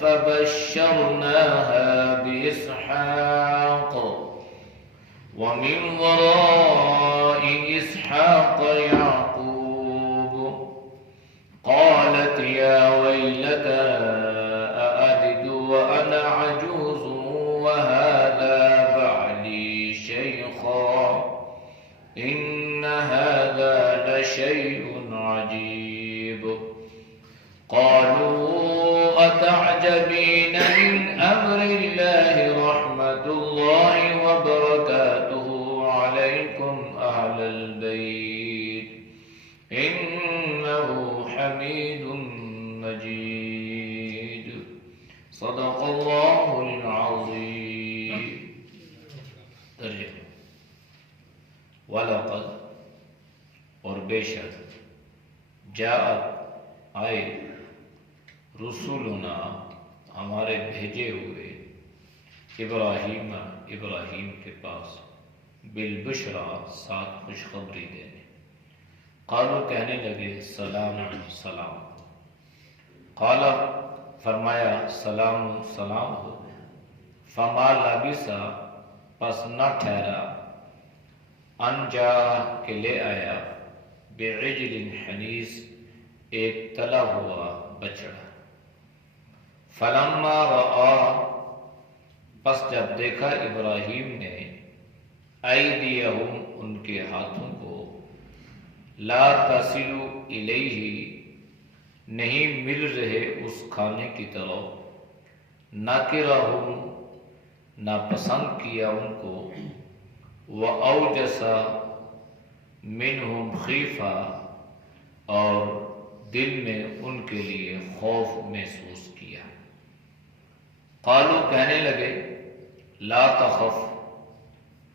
فبشرناها بإسحاق ومن وراء إسحاق يعقوب قالت يا ويلتى أألد وأنا عجوز وهذا بعلي شيخا إن هذا لشيء عجيب قالوا أتعجبين من أمر الله رحمة الله وبركاته عليكم أهل البيت إنه حميد مجيد صدق الله العظيم. ترجمہ وَلَقَدْ اور بے شک جاءت آئے رسولنا ہمارے بھیجے ہوئے ابراہیم کے پاس بالبشرا ساتھ خوشخبری دینے. قالوا کہنے لگے سلام سلام. قال فرمایا سلام سلام ہو. فما لبثا پس نہ ٹھہرا ان جا کے لے آیا بعجل حنیذ ایک تلا ہوا بچڑا. فلما رآ پس جب دیکھا ابراہیم نے ایدیہم ان کے ہاتھوں کو لا تصل الیہ نہیں مل رہے اس کھانے کی طرف نکرہم ناپسند کیا ان کو وأوجس منہم خیفہ اور دل میں ان کے لیے خوف محسوس کیا. قالوا کہنے لگے لا تخف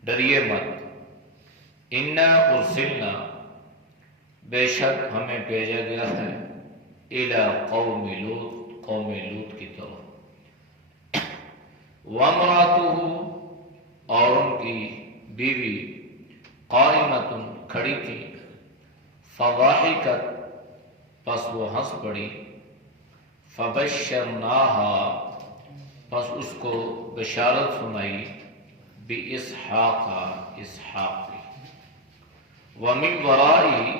ڈریے مت انا ارسلنا بے شک ہمیں بھیجا گیا ہے الی قوم لوط کی طرف. وامرأتہ اور ان کی بیوی قائمۃ کھڑی تھی. فضحکت پس وہ ہنس پڑی. فبشرناہا پس اس کو بشارت سنائی باسحاق اسحاق کی. ومن ورائی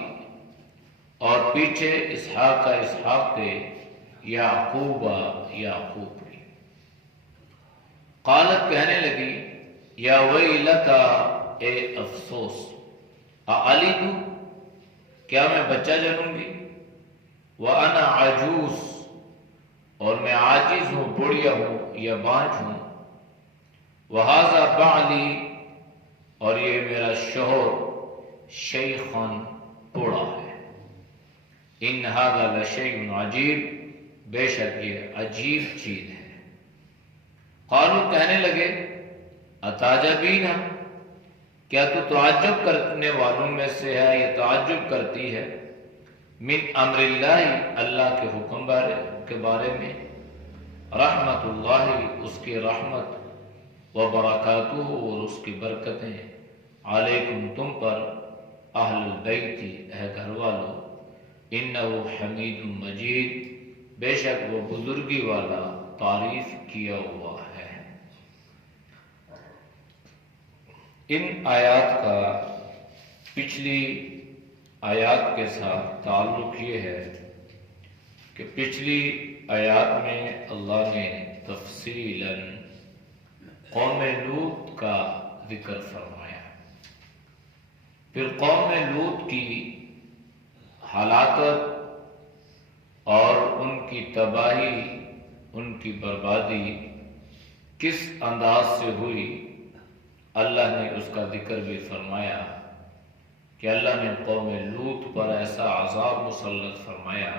اور پیچھے اسحاق کے یعقوب کی. قالت کہنے لگی یا ویلتا اے افسوس اعلد کیا میں بچہ جنوں گی وانا عجوز اور میں عاجز ہوں بڑھیا ہوں یا بانجھ ہوں. وہذا بعلی اور یہ میرا شوہر شیخن بوڑھا ہے. ان ھذا لشیء عجیب بے شک یہ عجیب چیز ہے. قالوا کہنے لگے اتعجبین کیا تو تعجب کرنے والوں میں سے ہے یا تعجب کرتی ہے من امر اللہ اللہ کے حکم کے بارے میں رحمت اللہ اس کی رحمت و برکاتہ اور اس کی برکتیں علیکم تم پر اہل البیت اے گھر والو انہ حمید مجید بے شک وہ بزرگی والا تعریف کیا ہوا ہے. ان آیات کا پچھلی آیات کے ساتھ تعلق یہ ہے کہ پچھلی آیات میں اللہ نے تفصیلاً قوم لوط کا ذکر فرمایا. پھر قوم لوط کی ہلاکت اور ان کی تباہی ان کی بربادی کس انداز سے ہوئی اللہ نے اس کا ذکر بھی فرمایا کہ اللہ نے قوم لوط پر ایسا عذاب مسلط فرمایا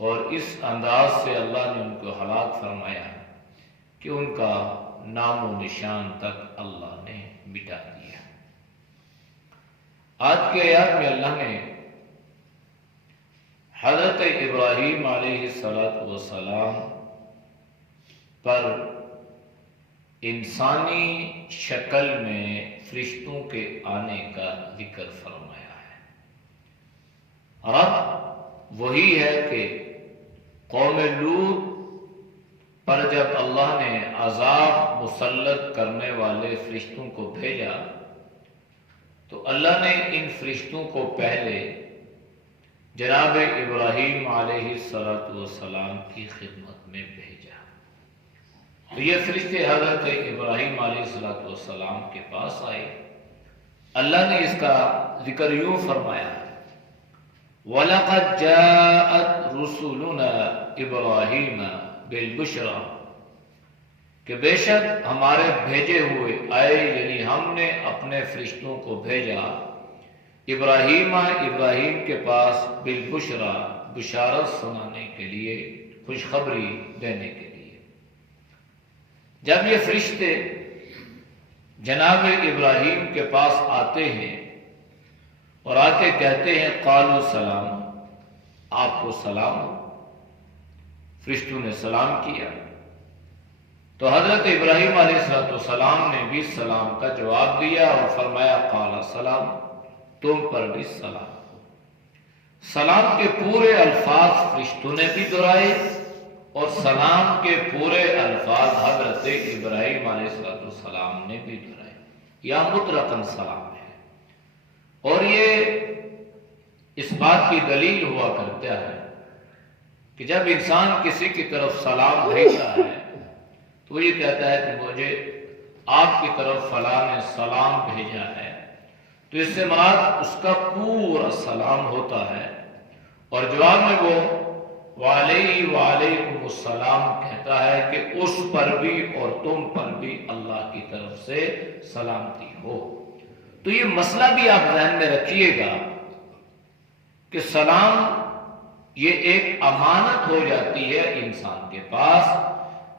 اور اس انداز سے اللہ نے ان کو ہلاک فرمایا کہ ان کا نام و نشان تک اللہ نے مٹا دیا. آج کے آیات میں اللہ نے حضرت ابراہیم علیہ السلام پر انسانی شکل میں فرشتوں کے آنے کا ذکر فرمایا ہے. رب وہی ہے کہ قوم لوط پر جب اللہ نے عذاب مسلط کرنے والے فرشتوں کو بھیجا تو اللہ نے ان فرشتوں کو پہلے جناب ابراہیم علیہ السلام کی خدمت میں بھیجا۔ تو یہ فرشتے حضرت ابراہیم علیہ السلام کے پاس آئے۔ اللہ نے اس کا ذکر یوں فرمایا، وَلَقَدْ جَاءَتْ رُسُلُنَا إِبْرَاهِيمَ بِالْبُشْرَى، کہ بے شک ہمارے بھیجے ہوئے آئے، یعنی ہم نے اپنے فرشتوں کو بھیجا ابراہیم کے پاس بالبشرا، بشارت سنانے کے لیے، خوشخبری دینے کے لیے۔ جب یہ فرشتے جناب ابراہیم کے پاس آتے ہیں اور آ کے کہتے ہیں قالوا سلام، آپ کو سلام ہو، فرشتوں نے سلام کیا، تو حضرت ابراہیم علیہ السلام نے بھی سلام کا جواب دیا اور فرمایا قال سلام، تم پر بھی سلام ہو۔ سلام کے پورے الفاظ فرشتوں نے بھی دہرائے اور سلام کے پورے الفاظ حضرت ابراہیم علیہ السلام نے بھی دہرائے۔ یا مطلقاً سلام ہے، اور یہ اس بات کی دلیل ہوا کرتا ہے کہ جب انسان کسی کی طرف سلام بھیجتا ہے تو یہ کہتا ہے کہ مجھے آپ کی طرف فلاں نے سلام بھیجا ہے، تو اس سے مراد اس کا پورا سلام ہوتا ہے، اور جواب میں وہ وعلیکم السلام کہتا ہے کہ اس پر بھی اور تم پر بھی اللہ کی طرف سے سلامتی ہو۔ تو یہ مسئلہ بھی آپ ذہن میں رکھیے گا کہ سلام یہ ایک امانت ہو جاتی ہے انسان کے پاس۔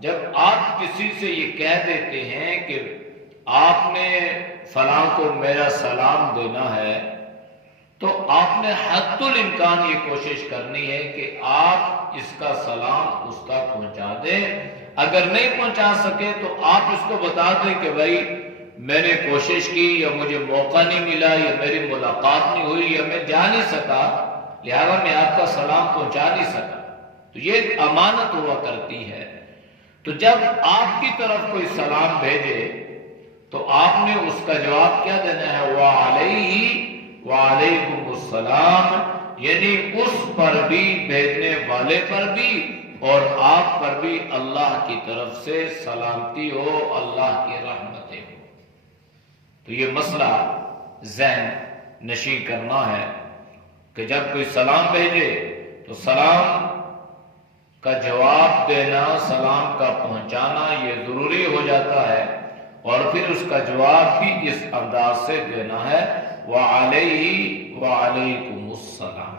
جب آپ کسی سے یہ کہہ دیتے ہیں کہ آپ نے فلاں کو میرا سلام دینا ہے، تو آپ نے حد الامکان یہ کوشش کرنی ہے کہ آپ اس کا سلام اس تک پہنچا دیں۔ اگر نہیں پہنچا سکے تو آپ اس کو بتا دیں کہ بھائی میں نے کوشش کی، یا مجھے موقع نہیں ملا، یا میری ملاقات نہیں ہوئی، یا میں جا نہیں سکا، لہذا میں آپ کا سلام پہنچا نہیں سکا۔ تو یہ ایک امانت ہوا کرتی ہے۔ تو جب آپ کی طرف کوئی سلام بھیجے تو آپ نے اس کا جواب کیا دینا ہے؟ وعلیکم السلام، یعنی اس پر بھی، بھیجنے والے پر بھی اور آپ پر بھی اللہ کی طرف سے سلامتی ہو، اللہ کی رحمتیں ہو۔ تو یہ مسئلہ ذہن نشین کرنا ہے کہ جب کوئی سلام بھیجے تو سلام کا جواب دینا، سلام کا پہنچانا یہ ضروری ہو جاتا ہے، اور پھر اس کا جواب بھی اس انداز سے دینا ہے وعلیکم السلام۔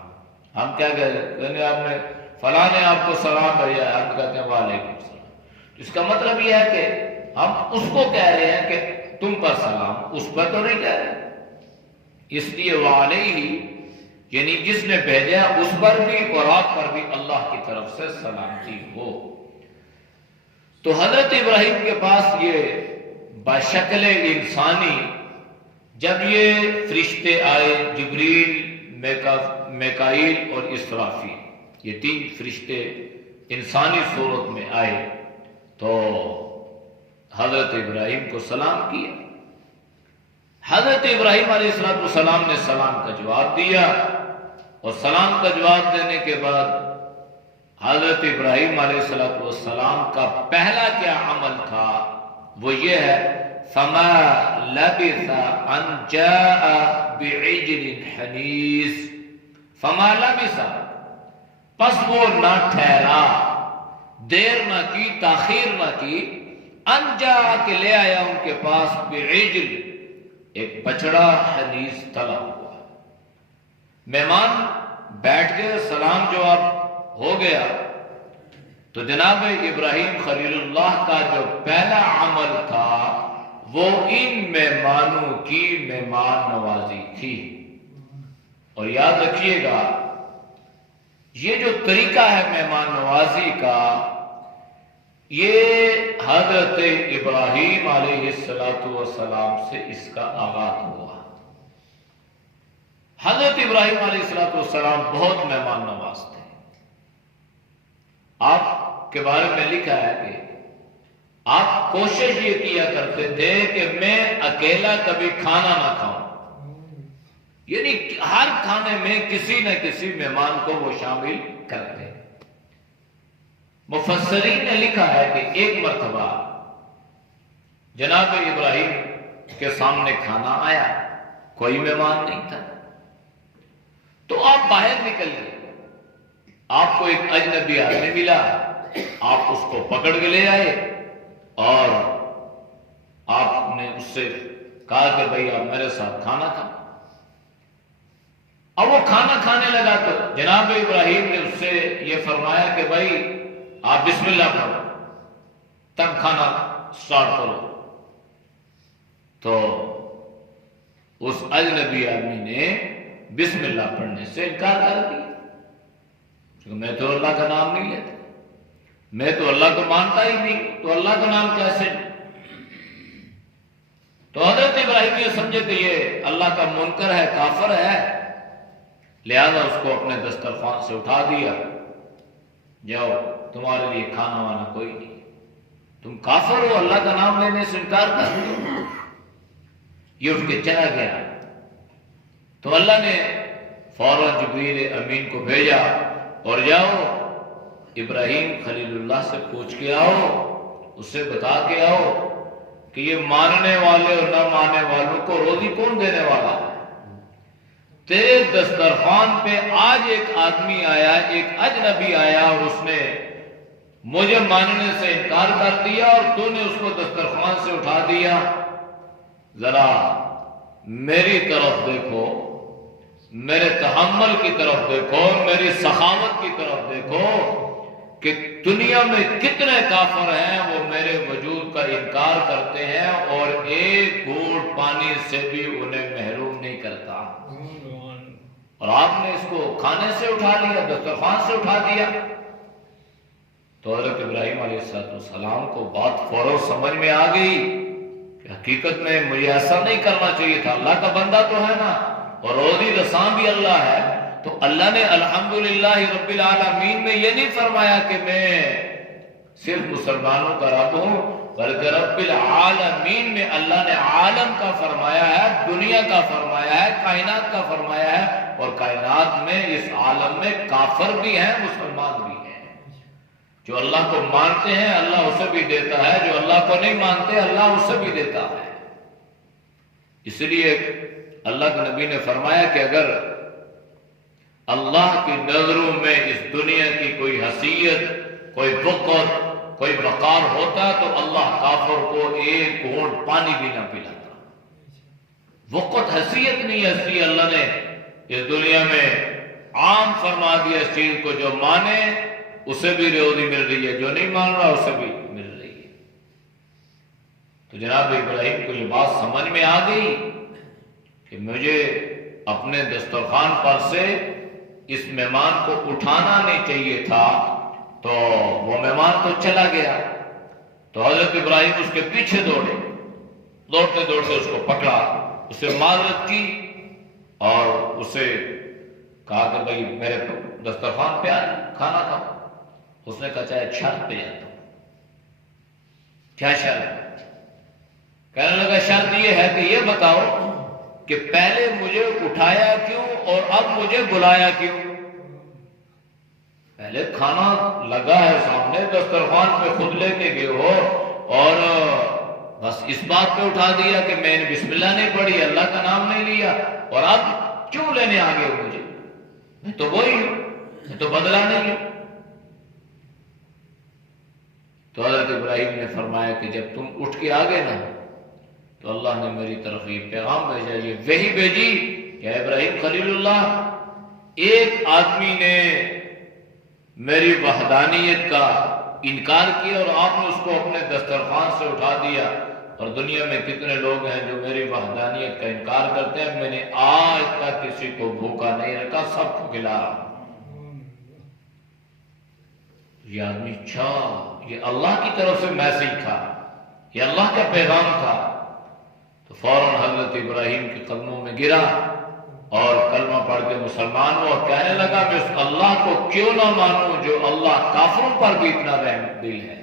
ہم کیا کہتے ہیں؟ آپ نے فلاں نے آپ کو سلام بھیجا ہے، ہم کہتے ہیں وعلیکم السلام۔ تو اس کا مطلب یہ ہے کہ ہم اس کو کہہ رہے ہیں کہ تم پر سلام، اس پر تو نہیں کہہ رہے۔ اس لیے وعلیہ یعنی جس نے بھیجا اس پر بھی اور آپ پر بھی اللہ کی طرف سے سلامتی ہو۔ تو حضرت ابراہیم کے پاس یہ بشکل انسانی جب یہ فرشتے آئے، جبریل، میکائیل اور اسرافیل، یہ تین فرشتے انسانی صورت میں آئے تو حضرت ابراہیم کو سلام کیا۔ حضرت ابراہیم علیہ السلام نے سلام کا جواب دیا، اور سلام کا جواب دینے کے بعد حضرت ابراہیم علیہ السلام کا پہلا کیا عمل تھا؟ وہ یہ ہے فَمَا لَبِثَ أَن جَاءَ بِعِجْلٍ حَنِيذٍ، فَمَا لَبِثَ، پس وہ نہ ٹھہرا، دیر نہ کی، تاخیر نہ کی، ان جاء کے لے آیا ان کے پاس بعجل، ایک بچڑا حنیذ تلا ہوا۔ مہمان بیٹھ گئے، سلام جواب ہو گیا، تو جناب ابراہیم خلیل اللہ کا جو پہلا عمل تھا وہ ان مہمانوں کی مہمان نوازی تھی۔ اور یاد رکھیے گا یہ جو طریقہ ہے مہمان نوازی کا، یہ حضرت ابراہیم علیہ السلام سے اس کا آغاز ہوا۔ حضرت ابراہیم علیہ السلام بہت مہمان نواز تھے۔ آپ کے بارے میں لکھا ہے کہ آپ کوشش یہ کیا کرتے تھے کہ میں اکیلا کبھی کھانا نہ کھاؤں، یعنی ہر کھانے میں کسی نہ کسی مہمان کو وہ شامل کرتے۔ مفسرین نے لکھا ہے کہ ایک مرتبہ جناب ابراہیم کے سامنے کھانا آیا، کوئی مہمان نہیں تھا، تو آپ باہر نکل گئے، آپ کو ایک اجنبی آدمی ملا، آپ اس کو پکڑ کے لے آئے اور آپ نے اس سے کہا کہ بھئی آپ میرے ساتھ کھانا کھاؤ۔ اب وہ کھانا کھانے لگا تو جناب ابراہیم نے اس سے یہ فرمایا کہ بھئی آپ بسم اللہ پڑھو تب کھانا سٹارٹ کرو۔ تو اس اجنبی آدمی نے بسم اللہ پڑھنے سے انکار کر دیا، کیونکہ میں تو اللہ کا نام نہیں لیتا، میں تو اللہ کو مانتا ہی نہیں، تو اللہ کا نام کیسے؟ تو حضرت ابراہیم یہ سمجھے کہ یہ اللہ کا منکر ہے، کافر ہے، لہذا اس کو اپنے دسترخوان سے اٹھا دیا، جاؤ تمہارے لیے کھانا وانا کوئی نہیں، تم کافر ہو، اللہ کا نام لینے سے انکار کرتے ہو۔ یہ اٹھ کے چلا گیا تو اللہ نے فوراً جبریل امین کو بھیجا اور جاؤ ابراہیم خلیل اللہ سے پوچھ کے آؤ، اس سے بتا کے آؤ کہ یہ ماننے والے اور نہ ماننے والوں کو روزی کون دینے والا ہے؟ تیرے دسترخوان پہ آج ایک آدمی آیا، ایک اجنبی آیا اور اس نے مجھے ماننے سے انکار کر دیا اور تو نے اس کو دسترخوان سے اٹھا دیا۔ ذرا میری طرف دیکھو، میرے تحمل کی طرف دیکھو، میری سخاوت کی طرف دیکھو کہ دنیا میں کتنے کافر ہیں وہ میرے وجود کا انکار کرتے ہیں اور ایک گھونٹ پانی سے بھی انہیں محروم نہیں کرتا، اور آپ نے اس کو کھانے سے اٹھا لیا، دسترخوان سے اٹھا دیا۔ تو حضرت ابراہیم علیہ السلام کو بات فوراً سمجھ میں آ گئی کہ حقیقت میں مجھے ایسا نہیں کرنا چاہیے تھا، اللہ کا بندہ تو ہے نا اور روزی رساں بھی اللہ ہے، تو اللہ نے الحمدللہ رب العالمین میں یہ نہیں فرمایا کہ میں صرف مسلمانوں کا رب ہوں، بلکہ رب العالمین میں اللہ نے عالم کا فرمایا ہے، دنیا کا فرمایا ہے، کائنات کا فرمایا ہے، اور کائنات میں اس عالم میں کافر بھی ہیں، مسلمان بھی ہیں۔ جو اللہ کو مانتے ہیں اللہ اسے بھی دیتا ہے، جو اللہ کو نہیں مانتے اللہ اسے بھی دیتا ہے۔ اس لیے اللہ کے نبی نے فرمایا کہ اگر اللہ کی نظروں میں اس دنیا کی کوئی حیثیت، کوئی وقت، کوئی وقار ہوتا تو اللہ کافر کو ایک گھونٹ پانی بھی نہ پلاتا۔ وقت حیثیت نہیں ہے، اس لیے اللہ نے اس دنیا میں عام فرما دیا اس چیز کو، جو مانے اسے بھی روزی مل رہی ہے، جو نہیں مان رہا اسے بھی مل رہی ہے۔ تو جناب ابراہیم کو یہ بات سمجھ میں آ گئی کہ مجھے اپنے دسترخوان پر سے اس مہمان کو اٹھانا نہیں چاہیے تھا، تو وہ مہمان تو چلا گیا۔ تو حضرت ابراہیم اس کے پیچھے دوڑے، دوڑتے دوڑتے اس کو پکڑا، اسے معذرت کی اور اسے کہا کہ بھئی میرے دسترخوان پہ آئے کھانا کھاؤ۔ اس نے کہا چاہے شرط پہ جاتا ہوں۔ کیا شرط؟ کہنے لگا شرط یہ ہے کہ یہ بتاؤ کہ پہلے مجھے اٹھایا کیوں اور اب مجھے بلایا کیوں؟ پہلے کھانا لگا ہے سامنے، دسترخوان پہ خود لے کے گئے ہو اور بس اس بات پہ اٹھا دیا کہ میں نے بسم اللہ نہیں پڑھی، اللہ کا نام نہیں لیا، اور اب کیوں لینے آ گئے ہو مجھے؟ میں تو وہی ہوں، میں تو بدلا نہیں ہوں۔ تو حضرت ابراہیم نے فرمایا کہ جب تم اٹھ کے آگے نا تو اللہ نے میری طرف یہ پیغام بھیجا، یہ وحی بھیجی کہ ابراہیم خلیل اللہ، ایک آدمی نے میری وحدانیت کا انکار کیا اور آپ نے اس کو اپنے دسترخوان سے اٹھا دیا، اور دنیا میں کتنے لوگ ہیں جو میری وحدانیت کا انکار کرتے ہیں، میں نے آج تک کسی کو بھوکا نہیں رکھا، سب کو کھلا رہا ہوں۔ یہ آدمی اچھا، یہ اللہ کی طرف سے میسج تھا، یہ اللہ کا پیغام تھا۔ تو فوراً حضرت ابراہیم کے قدموں میں گرا اور کلمہ پڑھ کے مسلمان ہوا، کہنے لگا میں اس اللہ کو کیوں نہ مانوں جو اللہ کافروں پر بھی اتنا رحم دل ہے،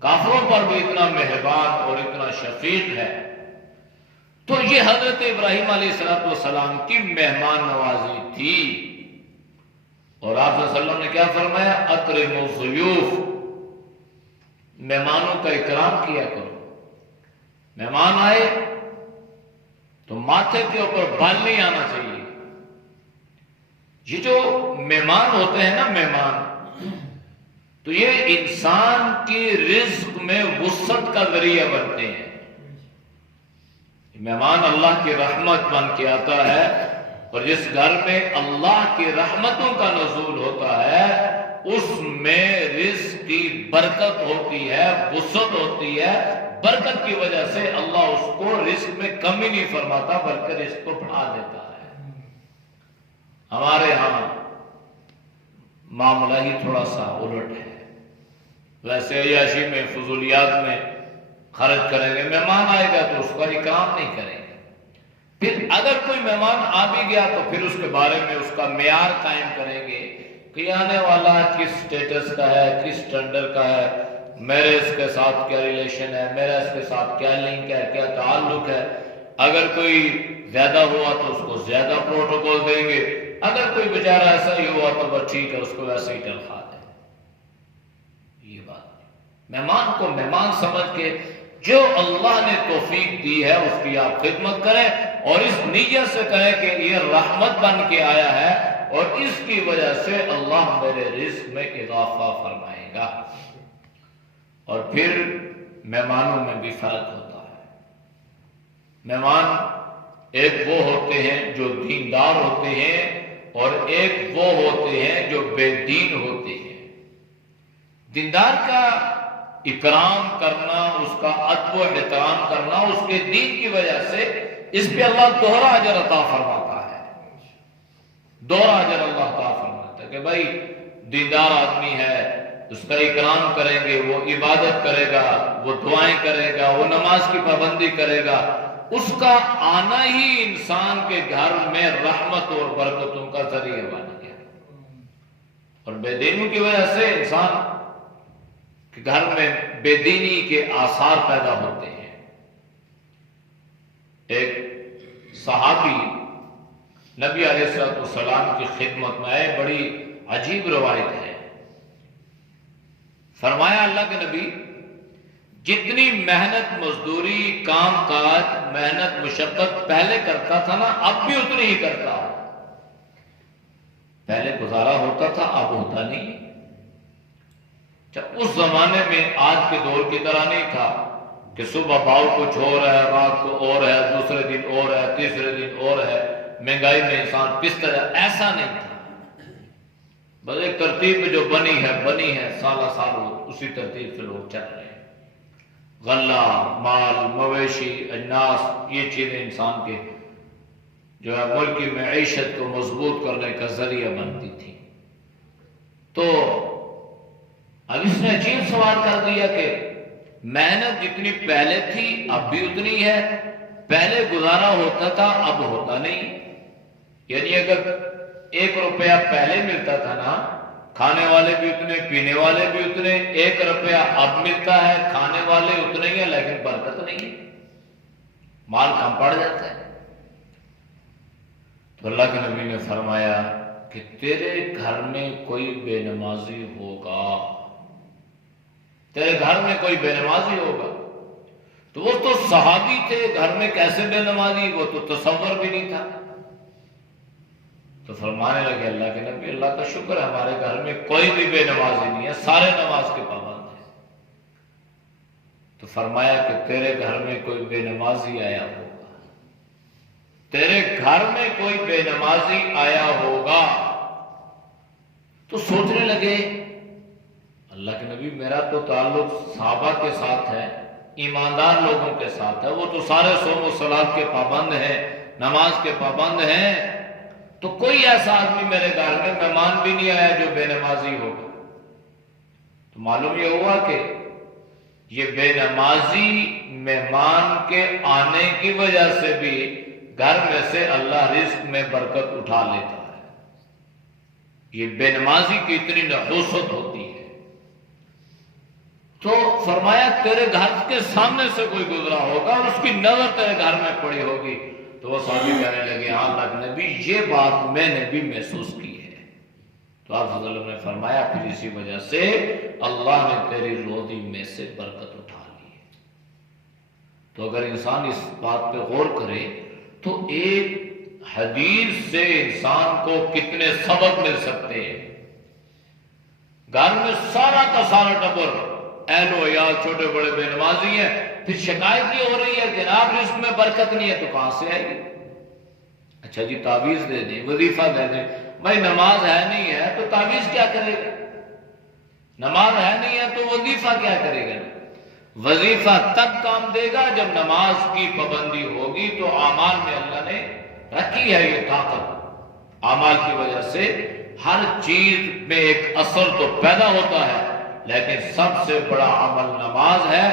کافروں پر بھی اتنا مہربان اور اتنا شفیق ہے۔ تو یہ حضرت ابراہیم علیہ السلام کی مہمان نوازی تھی، اور آپ صلی اللہ علیہ وسلم نے کیا فرمایا؟ اکرموا الضیوف، مہمانوں کا اکرام کیا کرو۔ مہمان آئے تو ماتھے کے اوپر بال نہیں آنا چاہیے۔ یہ جو مہمان ہوتے ہیں نا، مہمان، تو یہ انسان کی رزق میں وسعت کا ذریعہ بنتے ہیں۔ مہمان اللہ کی رحمت بن کے آتا ہے، اور جس گھر میں اللہ کی رحمتوں کا نزول ہوتا ہے اس میں رزق کی برکت ہوتی ہے، وسعت ہوتی ہے۔ برکت کی وجہ سے اللہ اس کو رزق میں کمی نہیں فرماتا بلکہ رزق کو بڑھا دیتا ہے۔ ہمارے ہاں معاملہ ہی تھوڑا سا الٹ ہے، ویسے عیاشی میں، فضولیات میں خرچ کریں گے، مہمان آئے گا تو اس کا اکرام نہیں کریں گے۔ پھر اگر کوئی مہمان آ بھی گیا تو پھر اس کے بارے میں اس کا معیار قائم کریں گے کہ آنے والا کس سٹیٹس کا ہے، کس سٹینڈرڈ کا ہے، میرے اس کے ساتھ کیا ریلیشن ہے، میرا اس کے ساتھ کیا لنک ہے، کیا تعلق ہے۔ اگر کوئی زیادہ ہوا تو اس کو زیادہ پروٹوکول دیں گے، اگر کوئی بیچارہ ایسا ہی ہوا تو بس ٹھیک ہے، اس کو ویسے ہی تنخواہ دیں۔ یہ بات مہمان کو مہمان سمجھ کے جو اللہ نے توفیق دی ہے اس کی آپ خدمت کریں، اور اس نیت سے کریں کہ یہ رحمت بن کے آیا ہے اور اس کی وجہ سے اللہ میرے رزق میں اضافہ فرمائے گا۔ اور پھر مہمانوں میں بھی فرق ہوتا ہے۔ مہمان ایک وہ ہوتے ہیں جو دیندار ہوتے ہیں، اور ایک وہ ہوتے ہیں جو بے دین ہوتے ہیں۔ دیندار کا اکرام کرنا، اس کا ادب و احترام کرنا اس کے دین کی وجہ سے، اس پہ اللہ دوہرا اجر عطا فرماتا ہے، دوہرا اجر اللہ عطا فرماتا ہے کہ بھائی دیندار آدمی ہے، اس کا اکرام کریں گے، وہ عبادت کرے گا، وہ دعائیں کرے گا، وہ نماز کی پابندی کرے گا، اس کا آنا ہی انسان کے گھر میں رحمت اور برکتوں کا ذریعہ بن گیا۔ اور بے دینوں کی وجہ سے انسان کے گھر میں بے دینی کے آثار پیدا ہوتے ہیں۔ ایک صحابی نبی علیہ السلام کی خدمت میں آئے، بڑی عجیب روایت ہے۔ فرمایا اللہ کے نبی، جتنی محنت مزدوری کام کاج محنت مشقت پہلے کرتا تھا نا، اب بھی اتنی ہی کرتا ہوں۔ پہلے گزارا ہوتا تھا، اب ہوتا نہیں۔ جب اس زمانے میں آج کے دور کی طرح نہیں تھا کہ صبح بھاؤ کچھ اور ہے، رات کو اور ہے، دوسرے دن اور ہے، تیسرے دن اور ہے، مہنگائی میں انسان پستا ہے، ایسا نہیں تھا۔ بس ایک ترتیب میں جو بنی ہے سالہ سال اسی ترتیب سے لوگ چل رہے ہیں۔ غلہ، مال، مویشی، اجناس، یہ چیزیں انسان کے جو ہے ملک کی معیشت کو مضبوط کرنے کا ذریعہ بنتی تھی۔ تو اب اس نے عجیب سوال کر دیا کہ محنت جتنی پہلے تھی اب بھی اتنی ہے، پہلے گزارا ہوتا تھا اب ہوتا نہیں۔ یعنی اگر 1 روپیہ پہلے ملتا تھا نا، کھانے والے بھی اتنے، پینے والے بھی اتنے، 1 روپیہ اب ملتا ہے، کھانے والے اتنے ہی ہیں لیکن برکت نہیں ہے، مال کم پڑ جاتا ہے۔ تو اللہ کے نبی نے فرمایا کہ تیرے گھر میں کوئی بے نمازی ہوگا، تیرے گھر میں کوئی بے نمازی ہوگا۔ تو وہ تو صحابی تھے، گھر میں کیسے بے نمازی، وہ تو تصور بھی نہیں تھا۔ تو فرمانے لگے اللہ کے نبی، اللہ کا شکر ہے ہمارے گھر میں کوئی بھی بے نمازی نہیں ہے، سارے نماز کے پابند ہیں۔ تو فرمایا کہ تیرے گھر میں کوئی بے نمازی آیا ہوگا، تیرے گھر میں کوئی بے نمازی آیا ہوگا۔ تو سوچنے لگے اللہ کے نبی میرا تو تعلق صحابہ کے ساتھ ہے، ایماندار لوگوں کے ساتھ ہے، وہ تو سارے صوم و صلات کے پابند ہیں، نماز کے پابند ہیں، تو کوئی ایسا آدمی میرے گھر میں مہمان بھی نہیں آیا جو بے نمازی ہوگا۔ تو معلوم یہ ہوا کہ یہ بے نمازی مہمان کے آنے کی وجہ سے بھی گھر میں سے اللہ رزق میں برکت اٹھا لیتا ہے۔ یہ بے نمازی کی اتنی نحوست ہوتی ہے۔ تو فرمایا تیرے گھر کے سامنے سے کوئی گزرا ہوگا اور اس کی نظر تیرے گھر میں پڑی ہوگی، تو وہ صحابی کہنے لگے ہاں اللہ نبی یہ بات میں نے بھی محسوس کی ہے۔ تو آپ صلی اللہ علیہ وسلم نے فرمایا پھر اسی وجہ سے اللہ نے تیری روزی میں سے برکت اٹھا لی ہے۔ تو اگر انسان اس بات پہ غور کرے تو ایک حدیث سے انسان کو کتنے سبق مل سکتے ہیں۔ گھر میں سارا کا سارا ٹبر اہل و عیال چھوٹے بڑے بے نمازی ہیں، پھر شکایت یہ ہو رہی ہے جناب رزق میں برکت نہیں ہے، تو کہاں سے آئے گی؟ اچھا جی تعویذ دے دیں، وظیفہ دے دیں، بھائی نماز ہے نہیں ہے تو تعویذ کیا کرے گا؟ نماز ہے نہیں ہے تو وظیفہ کیا کرے گا؟ وظیفہ تب کام دے گا جب نماز کی پابندی ہوگی۔ تو اعمال میں اللہ نے رکھی ہے یہ طاقت، اعمال کی وجہ سے ہر چیز میں ایک اثر تو پیدا ہوتا ہے، لیکن سب سے بڑا عمل نماز ہے۔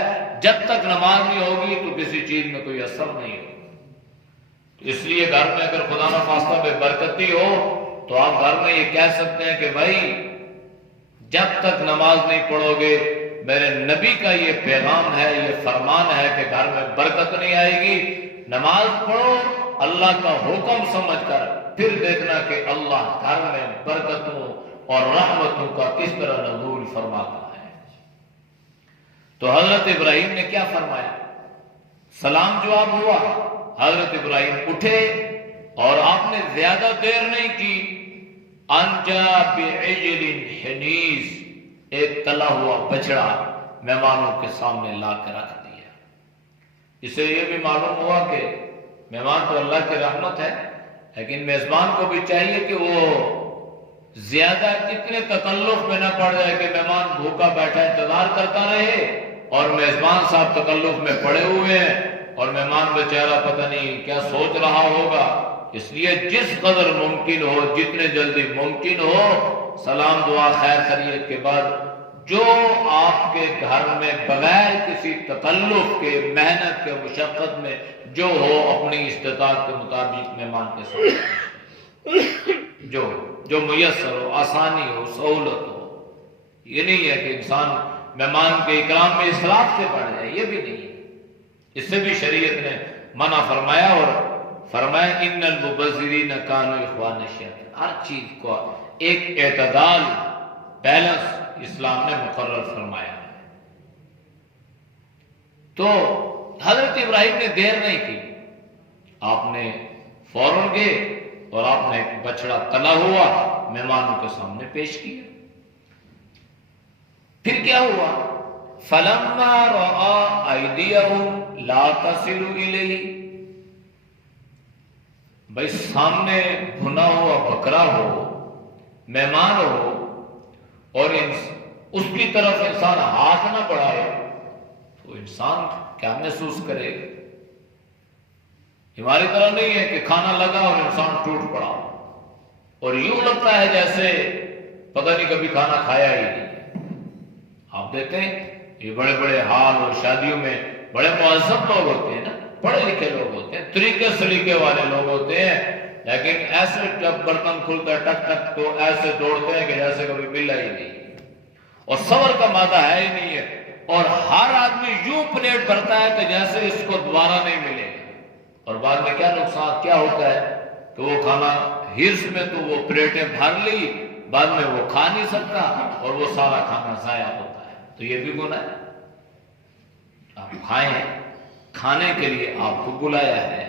جب تک نماز نہیں ہوگی تو کسی چیز میں کوئی اثر نہیں ہوگا۔ تو اس لیے گھر میں اگر خدا نخواستہ بے برکتی ہو تو آپ گھر میں یہ کہہ سکتے ہیں کہ بھائی جب تک نماز نہیں پڑھو گے، میرے نبی کا یہ پیغام ہے، یہ فرمان ہے کہ گھر میں برکت نہیں آئے گی۔ نماز پڑھو اللہ کا حکم سمجھ کر، پھر دیکھنا کہ اللہ گھر میں برکتوں اور رحمتوں کا کس طرح نزول فرماتا ہے۔ تو حضرت ابراہیم نے کیا فرمایا؟ سلام جواب ہوا، حضرت ابراہیم اٹھے اور آپ نے زیادہ دیر نہیں کی، انجا بعجل حنیذ، ایک تلا ہوا بچڑا مہمانوں کے سامنے لا کے رکھ دیا۔ اسے یہ بھی معلوم ہوا کہ مہمان تو اللہ کی رحمت ہے، لیکن میزبان کو بھی چاہیے کہ وہ زیادہ اتنے تکلف میں نہ پڑ جائے کہ مہمان بھوکا بیٹھا انتظار کرتا رہے اور میزبان صاحب تکلف میں پڑے ہوئے ہیں اور مہمان بیچارہ پتہ نہیں کیا سوچ رہا ہوگا۔ اس لیے جس قدر ممکن ہو، جتنے جلدی ممکن ہو، سلام دعا خیر خیریت کے بعد جو آپ کے گھر میں بغیر کسی تکلف کے، محنت کے، مشقت میں جو ہو، اپنی استطاعت کے مطابق مہمان کے ساتھ جو میسر ہو، آسانی ہو، سہولت ہو۔ یہ نہیں ہے کہ انسان مہمان کے اکرام میں اسراف سے بڑھ جائے، یہ بھی نہیں ہے۔ اس سے بھی شریعت نے منع فرمایا اور فرمایا ان المبذرین کانوا اخوان الشیاطین۔ ہر چیز کو ایک اعتدال، بیلنس اسلام نے مقرر فرمایا ہے۔ تو حضرت ابراہیم نے دیر نہیں کی، آپ نے فوراً گئے اور آپ نے ایک بچڑا تلا ہوا مہمانوں کے سامنے پیش کیا۔ پھر کیا ہوا؟ فَلَمَّا رَأَىٰ أَيْدِيَهُمْ لَا تَصِلُ إِلَيْهِ، بھائی سامنے بھنا ہوا بکرا ہو، مہمان ہو اور اس کی طرف انسان ہاتھ نہ بڑھائے تو انسان کیا محسوس کرے گا؟ ہماری طرح نہیں ہے کہ کھانا لگا اور انسان ٹوٹ پڑا اور یوں لگتا ہے جیسے پتہ نہیں کبھی کھانا کھایا ہی نہیں۔ آپ دیکھتے ہیں یہ بڑے بڑے حال اور شادیوں میں بڑے مہذب لوگ ہوتے ہیں نا، پڑھے لکھے لوگ ہوتے ہیں، طریقے سلیقے والے لوگ ہوتے ہیں، لیکن ایسے جب برتن کھلتا ہے ٹک ٹک تو ایسے دوڑتے ہیں کہ جیسے کبھی ملا ہی نہیں، اور صبر کا مادہ ہے ہی نہیں ہے، اور ہر آدمی یوں پلیٹ بھرتا ہے کہ جیسے اس کو دوبارہ نہیں ملے گا۔ اور بعد میں کیا نقصان کیا ہوتا ہے کہ وہ کھانا ہرس میں تو وہ پلیٹیں بھر لی، بعد میں وہ کھا نہیں سکتا اور وہ سارا کھانا ضائع ہوتا ہے۔ تو یہ بھی گناہ ہے۔ آپ کھائیں، کھانے کے لیے آپ کو بلایا ہے،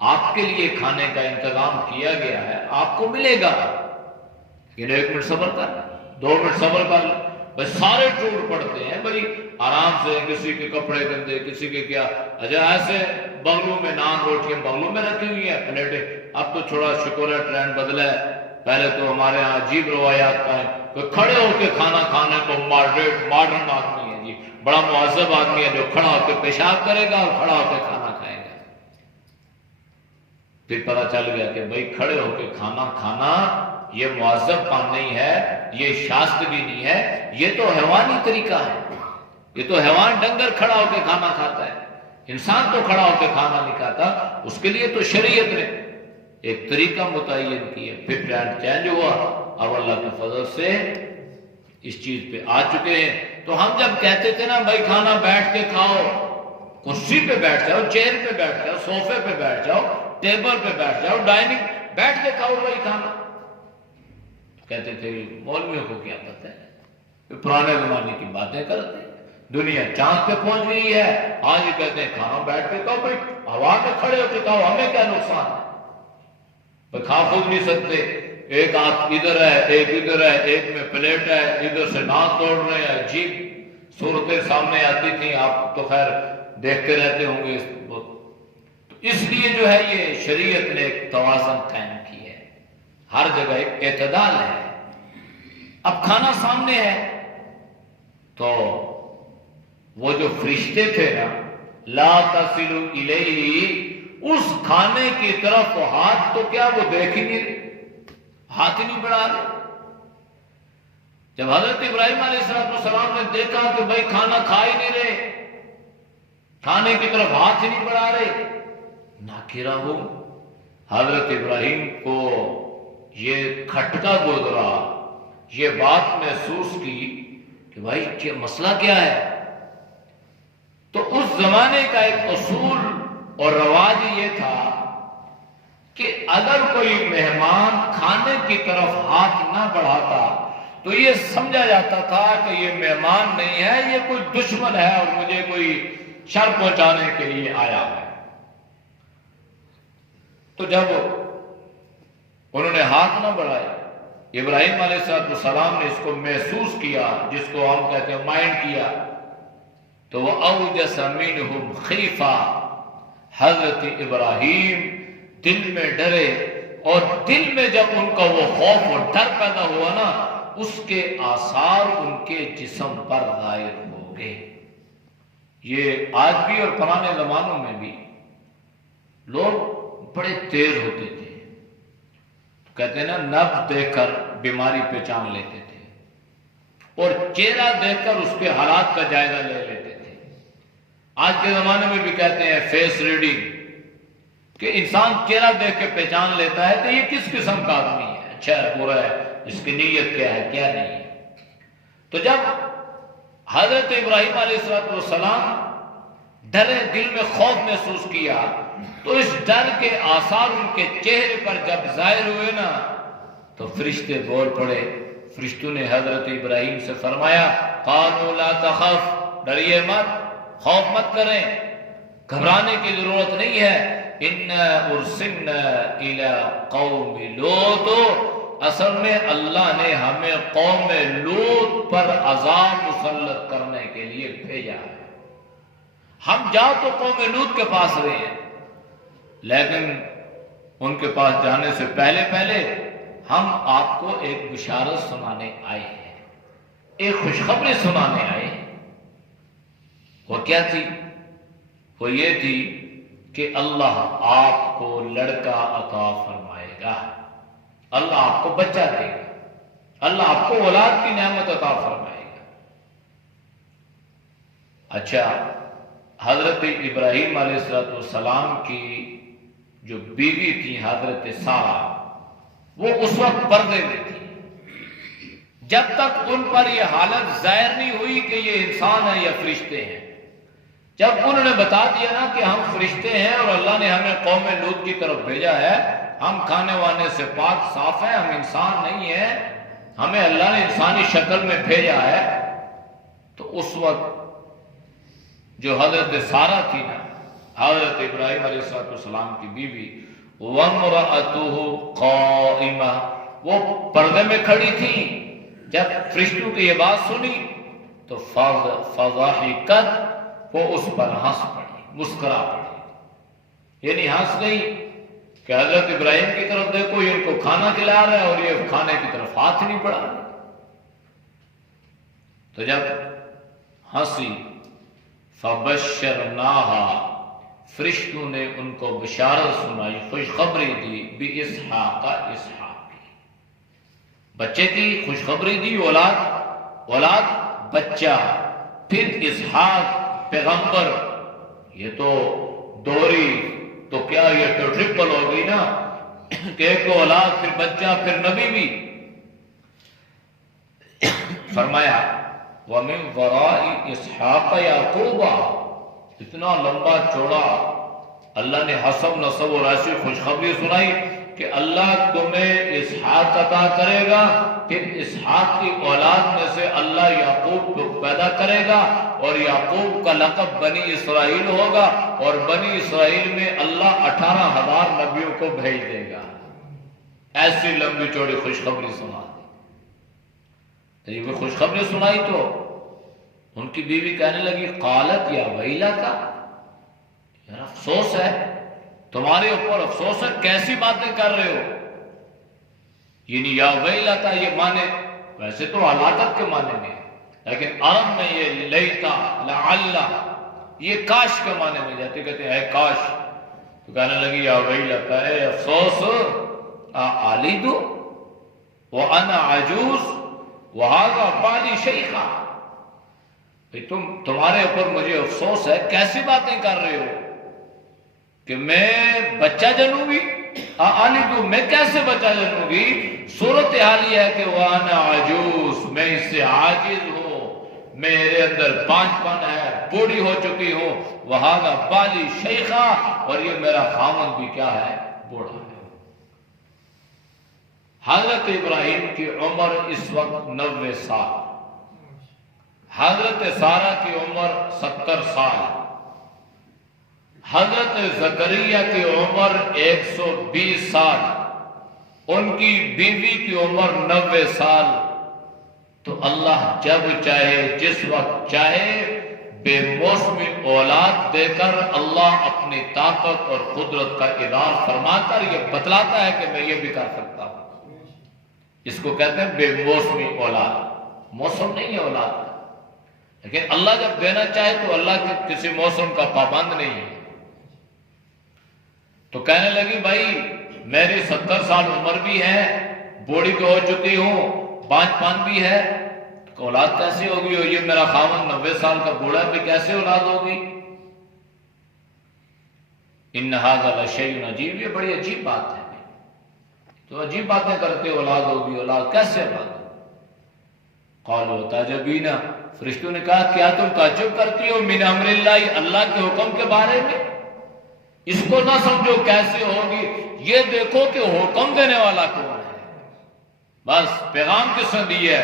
آپ کے لیے کھانے کا انتظام کیا گیا ہے، آپ کو ملے گا، لیکن 1 منٹ صبر کر، 2 منٹ صبر کر۔ بھائی سارے ٹوٹ پڑتے ہیں، بھائی آرام سے، کسی کے کپڑے گندے، کسی کے کیا، اچھا ایسے بغلوں میں نان روٹیاں بغلوں میں رکھی ہوئی ہیں پلیٹیں۔ اب تو تھوڑا شکر ہے ٹرینڈ بدلا ہے، پہلے تو ہمارے ہاں عجیب روایات کا ہے کہ کھڑے ہو کے کھانا کھانے کو ماڈرن آدمی ہے جی، بڑا مہذب آدمی ہے جو کھڑا ہو کے پیشاب کرے گا اور کھڑا ہو کے کھانا کھائے گا۔ پھر پتہ چل گیا کہ بھائی کھڑے ہو کے کھانا کھانا یہ مہذب کام نہیں ہے، یہ شاستری نہیں ہے، یہ تو حیوانی طریقہ ہے، یہ تو حیوان ڈنگر کھڑا ہو کے کھانا کھاتا ہے۔ انسان تو کھڑا ہو کے کھانا نہیں کھاتا، اس کے لیے تو شریعت نے ایک طریقہ متعین کیا، پھر ٹرینڈ چینج ہوا، اب اللہ کے فضل سے اس چیز پہ آ چکے ہیں۔ تو ہم جب کہتے تھے نا بھائی کھانا بیٹھ کے کھاؤ، کرسی پہ بیٹھ جاؤ، چیئر پہ بیٹھ جاؤ، صوفے پہ بیٹھ جاؤ، ٹیبل پہ بیٹھ جاؤ، ڈائننگ بیٹھ کے کھاؤ بھائی کھانا، کہتے تھے مولویوں کو کیا پتہ ہے، پرانے زمانے کی باتیں کرتے ہیں، دنیا چاند پہ پہنچ گئی ہے، آج یہ کہتے ہیں کھانا بیٹھ کے کھاؤ، بھائی ہوا میں کھڑے ہو کے کھاؤ، ہمیں کیا نقصان ہے، بھائی کھا خود نہیں سکتے، ایک ہاتھ ادھر ہے ایک ادھر ہے، ایک میں پلیٹ ہے، ادھر سے ناک توڑ رہے ہیں، عجیب صورتیں سامنے آتی تھیں، آپ تو خیر دیکھتے رہتے ہوں گے، تو اس لیے جو ہے یہ شریعت نے ایک توازن قائم کی ہے، ہر جگہ ایک اعتدال ہے۔ اب کھانا سامنے ہے تو وہ جو فرشتے تھے نا، لا تصل الیہ، اس کھانے کی طرف ہاتھ تو کیا وہ دیکھ ہی نہیں رہے، ہاتھ ہی نہیں بڑھا رہے۔ جب حضرت ابراہیم علیہ السلام نے دیکھا کہ بھائی کھانا کھا ہی نہیں رہے، کھانے کی طرف ہاتھ ہی نہیں بڑھا رہے، ناکرہ ہو، حضرت ابراہیم کو یہ کھٹکا گزرا، یہ بات محسوس کی کہ بھائی یہ مسئلہ کیا ہے۔ تو اس زمانے کا ایک اصول اور رواج یہ تھا کہ اگر کوئی مہمان کھانے کی طرف ہاتھ نہ بڑھاتا تو یہ سمجھا جاتا تھا کہ یہ مہمان نہیں ہے، یہ کوئی دشمن ہے اور مجھے کوئی شر پہنچانے کے لیے آیا ہے۔ تو جب انہوں نے ہاتھ نہ بڑھائے، ابراہیم علیہ السلام نے اس کو محسوس کیا، جس کو ہم کہتے ہیں مائنڈ کیا، تو وہ اوجس منہم خیفہ، حضرت ابراہیم دل میں ڈرے، اور دل میں جب ان کا وہ خوف اور ڈر پیدا ہوا نا، اس کے آثار ان کے جسم پر ظاہر ہو گئے۔ یہ آج بھی اور پرانے زمانوں میں بھی لوگ بڑے تیز ہوتے تھے، کہتے ہیں نا نبض دیکھ کر بیماری پہچان لیتے تھے، اور چہرہ دیکھ کر اس کے حالات کا جائزہ لے لیتے تھے۔ آج کے زمانے میں بھی کہتے ہیں فیس ریڈنگ، کہ انسان چہرہ دیکھ کے پہچان لیتا ہے کہ یہ کس قسم کا آدمی ہے، اچھا ہے برا ہے، اس کی نیت کیا ہے کیا نہیں ہے۔ تو جب حضرت ابراہیم علیہ السلام ڈرے، دل میں خوف محسوس کیا، تو اس ڈر کے آثار ان کے چہرے پر جب ظاہر ہوئے نا، تو فرشتے بول پڑے۔ فرشتوں نے حضرت ابراہیم سے فرمایا قالوا لا تخف، ڈریے مت، خوف مت کریں، گھبرانے کی ضرورت نہیں ہے، انا ارسلنا الی قوم لوط، اصل میں اللہ نے ہمیں قوم لوط پر عذاب مسلط کرنے کے لیے بھیجا ہے۔ ہم جا تو قوم لوط کے پاس رہے ہیں، لیکن ان کے پاس جانے سے پہلے ہم آپ کو ایک بشارت سنانے آئے ہیں، ایک خوشخبری سنانے آئے ہیں۔ وہ کیا تھی؟ وہ یہ تھی کہ اللہ آپ کو لڑکا عطا فرمائے گا، اللہ آپ کو بچہ دے گا، اللہ آپ کو اولاد کی نعمت عطا فرمائے گا۔ اچھا، حضرت ابراہیم علیہ السلام کی جو بیوی تھی حضرت سارہ، وہ اس وقت پردے میں تھی، جب تک ان پر یہ حالت ظاہر نہیں ہوئی کہ یہ انسان ہے یا فرشتے ہیں۔ جب انہوں نے بتا دیا نا کہ ہم فرشتے ہیں اور اللہ نے ہمیں قوم لوط کی طرف بھیجا ہے، ہم کھانے وانے سے پاک صاف ہیں، ہم انسان نہیں ہیں، ہمیں اللہ نے انسانی شکل میں بھیجا ہے، تو اس وقت جو حضرت سارہ تھی نا، حضرت ابراہیم علیہ السلام کی بیوی، وَامْرَأَتُهُ قَائِمَةٌ، وہ پردے میں کھڑی تھی۔ جب فرشتوں کی یہ بات سنی تو فَضَحِكَتْ، وہ اس پر ہنس پڑی، مسکرا پڑی، یعنی ہنس گئی کہ حضرت ابراہیم کی طرف دیکھو، یہ ان کو کھانا کھلا رہا ہے اور یہ کھانے کی طرف ہاتھ نہیں بڑھا رہا۔ تو جب ہنسی، فَبَشَّرْنَاهَا، فرشتوں نے ان کو بشارت سنائی، خوشخبری دی، بِإِسْحَاقَ، اسحاق کی، بچے کی خوشخبری دی، اولاد بچہ، پھر اسحاق پیغمبر، یہ تو دوہری تو کیا یہ تو ٹرپل ہو گئی نا کہ ایک اولاد پھر بچہ پھر نبی بھی. فرمایا وَمِن وَرَاءِ اسحاق یعقوب، اتنا لمبا چوڑا اللہ نے حسب نسب اور ایسی خوشخبری سنائی کہ اللہ تمہیں اسحاق عطا کرے گا، پھر اسحاق کی اولاد میں سے اللہ یعقوب کو پیدا کرے گا اور یعقوب کا لقب بنی اسرائیل ہوگا اور بنی اسرائیل میں اللہ 18,000 نبیوں کو بھیج دے گا. ایسی لمبی چوڑی خوشخبری سنا دی. یہ خوشخبری سنائی تو ان کی بیوی کہنے لگی قالت یا ویلتا، یار افسوس ہے تمہارے اوپر، افسوس ہے کیسی باتیں کر رہے ہو. یعنی یا ویلتا یہ معنی ویسے تو ہلاکت کے معنی میں، لیکن عرب میں یہ لیتا لعل یہ کاش کے معنی میں جاتے، کہتے ہیں اے کاش. تو کہنے لگی یا ویلتا اے افسوس، آلیدو وانا عجوز وہذا بالی شیخا، تمہارے اوپر مجھے افسوس ہے، کیسی باتیں کر رہے ہو کہ میں بچہ جنوں گی. آلیدو میں کیسے بچہ جنوں گی؟ صورتحال یہ ہے کہ وانا عجوز، میں اس سے عاجز ہوں، میرے اندر پانچ پن ہے، بوڑھی ہو چکی ہوں. وہذا بالی شیخا، اور یہ میرا خامن بھی کیا ہے؟ بوڑھا ہے. حضرت ابراہیم کی عمر اس وقت 90 سال، حضرت سارہ کی عمر 70 سال، حضرت زکریا کی عمر 120 سال، ان کی بیوی کی عمر 90 سال. تو اللہ جب چاہے جس وقت چاہے بے موسمی اولاد دے کر اللہ اپنی طاقت اور قدرت کا اظہار فرما کر یہ بتلاتا ہے کہ میں یہ بھی کر سکتا ہوں. اس کو کہتے ہیں بے موسمی اولاد. موسم نہیں ہے اولاد، لیکن اللہ جب دینا چاہے تو اللہ کے کسی موسم کا پابند نہیں ہے. تو کہنے لگی بھائی میری 70 سال عمر بھی ہے، بوڑھی بھی ہو چکی ہوں، پانچ پان بھی ہے، تو اولاد کیسے ہوگی؟ اور یہ میرا خاوند 90 سال کا بوڑھا بھی کیسے اولاد ہوگی؟ ان ھذا لشیء عجیب، یہ بڑی عجیب بات ہے. تو عجیب باتیں کرتے اولاد ہوگی، اولاد کیسے اولاد ہوگی؟ قالوا تعجبین، فرشتوں نے کہا کیا تم تعجب کرتی ہو من امر اللہ، اللہ کے حکم کے بارے میں؟ اس کو نہ سمجھو کیسے ہوگی، یہ دیکھو کہ حکم دینے والا کون ہے. بس پیغام کس نے دی ہے،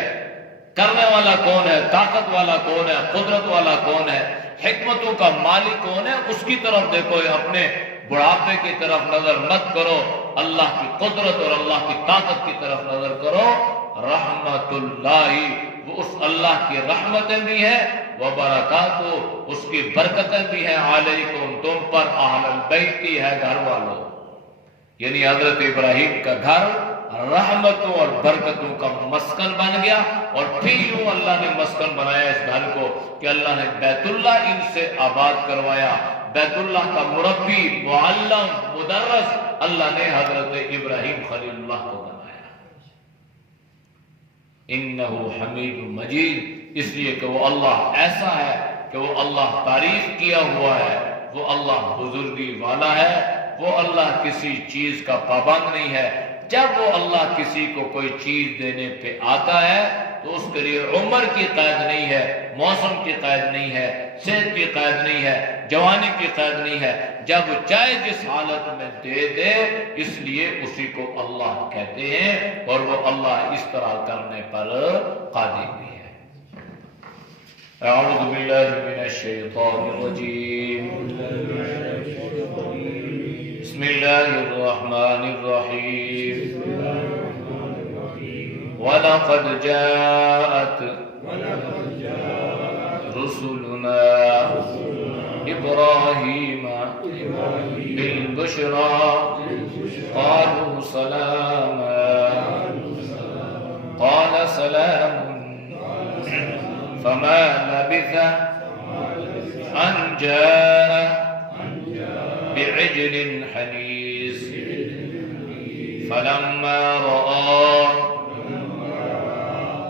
کرنے والا کون ہے، طاقت والا کون ہے، قدرت والا کون ہے، حکمتوں کا مالک کون ہے، اس کی طرف دیکھو. اپنے بڑھاپے کی طرف نظر مت کرو، اللہ کی قدرت اور اللہ کی طاقت کی طرف نظر کرو. رحمت اللہ، وہ اس اللہ کی رحمتیں بھی ہیں، وبرکاتہ اس کی برکتیں بھی ہیں، علیکم تم پر، اہل البیت ہے گھر والوں. یعنی حضرت ابراہیم کا گھر رحمتوں اور برکتوں کا مسکن بن گیا. اور پھر یوں اللہ نے مسکن بنایا اس گھر کو کہ اللہ نے بیت اللہ ان سے آباد کروایا. بیت اللہ کا مربی، معلم، مدرس اللہ نے حضرت ابراہیم خلیل اللہ کو بنایا. انہو حمید مجید، اس لیے کہ وہ اللہ ایسا ہے کہ وہ اللہ تعریف کیا ہوا ہے، وہ اللہ بزرگی والا ہے، وہ اللہ کسی چیز کا پابند نہیں ہے. جب وہ اللہ کسی کو کوئی چیز دینے پہ آتا ہے تو اس کے لیے عمر کی قید نہیں ہے، موسم کی قید نہیں ہے، صحت کی قید نہیں ہے، جوانی کی قید نہیں ہے. جب چاہے جس حالت میں دے دے، اس لیے اسی کو اللہ کہتے ہیں، اور وہ اللہ اس طرح کرنے پر قادر بھی ہے. اعوذ باللہ من الشیطان الرجیم، بسم اللہ الرحمن الرحیم. وَلَقَدْ جَاءَتْ رُسُلُنَا إِبْرَاهِيمَ بِالْبُشْرَى قَالُوا سَلَامًا قَالَ سَلَامٌ فَمَا لَبِثَ أَنْ جَاءَ بعجل حنيذ فلما رأى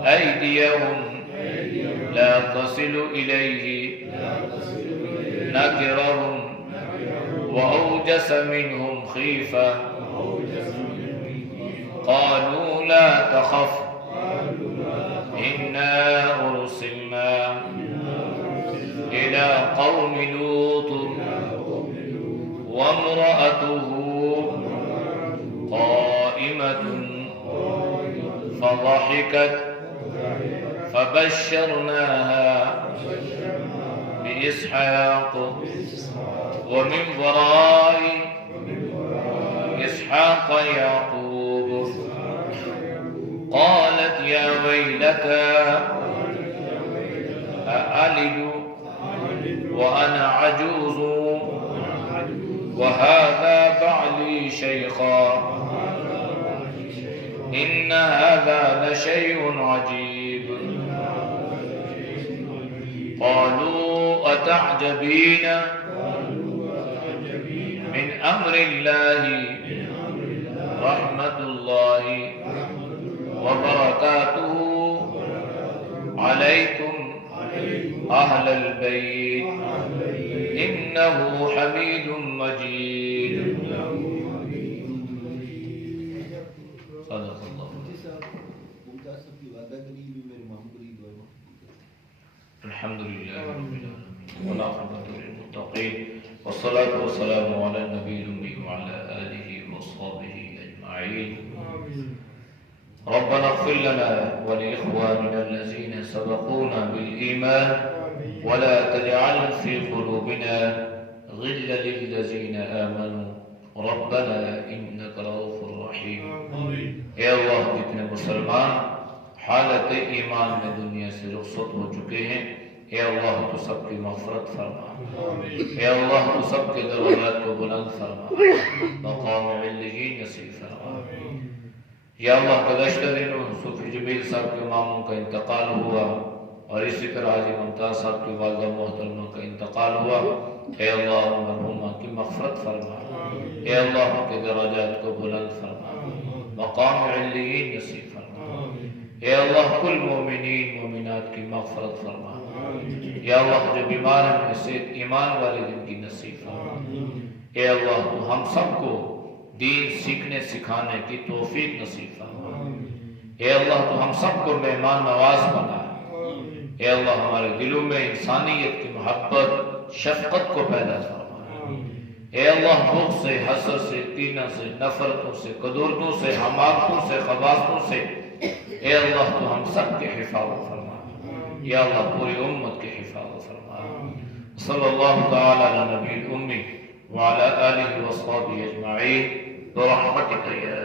أيديهم لا تصل إليه نكرهم وأوجس منهم خيفة قالوا لا تخف إنا أرسلنا إلى قوم لوط وامرأته قائمة فضحكت فبشرناها بإسحاق ومن وراء إسحاق يعقوب قالت يا ويلتى أألد وأنا عجوز وهذا بعلي شيخا إن هذا لشيء عجيب قالوا أتعجبين من أمر الله رحمة الله وبركاته عليكم أهل البيت إنه حميد مجيد صدق الله الحمد لله رب العالمين والعاقبة للمتقين والصلاة والسلام على النبي الأمي وعلى آله وصحبه أجمعين ربنا اغفر لنا ولإخواننا الذين سبقونا بالإيمان ولا تجعل في قلوبنا غلا للذين آمنوا ربنا إنك رؤوف رحيم اے اللہ جتنے مسلمان حالت ایمان میں دنیا سے رخصت ہو چکے ہیں اے اللہ تو سب کی مغفرت فرما اے اللہ تو سب کے درجات کو بلند فرما مقام علیین نصیب فرما یا اللہ گزشتہ دنوں صوفی جمیل صاحب کے ماموں کا انتقال ہوا اور اسی طرح حاجی ممتاز صاحب کی والدہ محترمہ کا انتقال ہوا اے اللہ مرحومہ کی مغفرت فرما اے اللہ کے درجات کو بلند فرما مقام علیین نصیب فرما اے اللہ کل مومنین مومنات کی مغفرت فرما یا اللہ جو بیمار ہیں ان سے ایمان والے دن کی نصیب فرما اے اللہ تو ہم سب کو دین سیکھنے سکھانے کی توفیق نصیب فرما اے اللہ تو ہم سب کو مہمان نواز بنا اے اللہ ہمارے دلوں میں انسانیت کی محبت شفقت کو پیدا فرما اے اللہ بغض سے حسد سے کینہ سے نفرتوں سے کدوردوں سے حماقتوں سے خباثتوں سے اے اللہ تو ہم سب کے حفاظت فرما یا اللہ پوری امت کے حفاظت فرما صلی اللہ تعالی علی نبی الامی وعلی آلہ وصحبہ اجمعین برحمتک یا